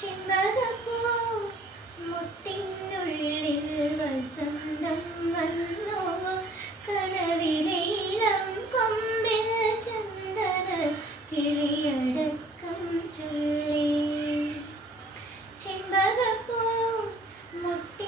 ചെമ്പകപ്പൂ മുട്ടിനുള്ളിൽ വസന്തം വന്നോ കനവിലെ കൊമ്പിൽ ചന്ദന കിളിയടക്കം ചൊല്ലി. ചെമ്പകപ്പൂ മുട്ടിനുള്ളിൽ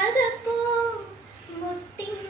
Cada pão, motinho.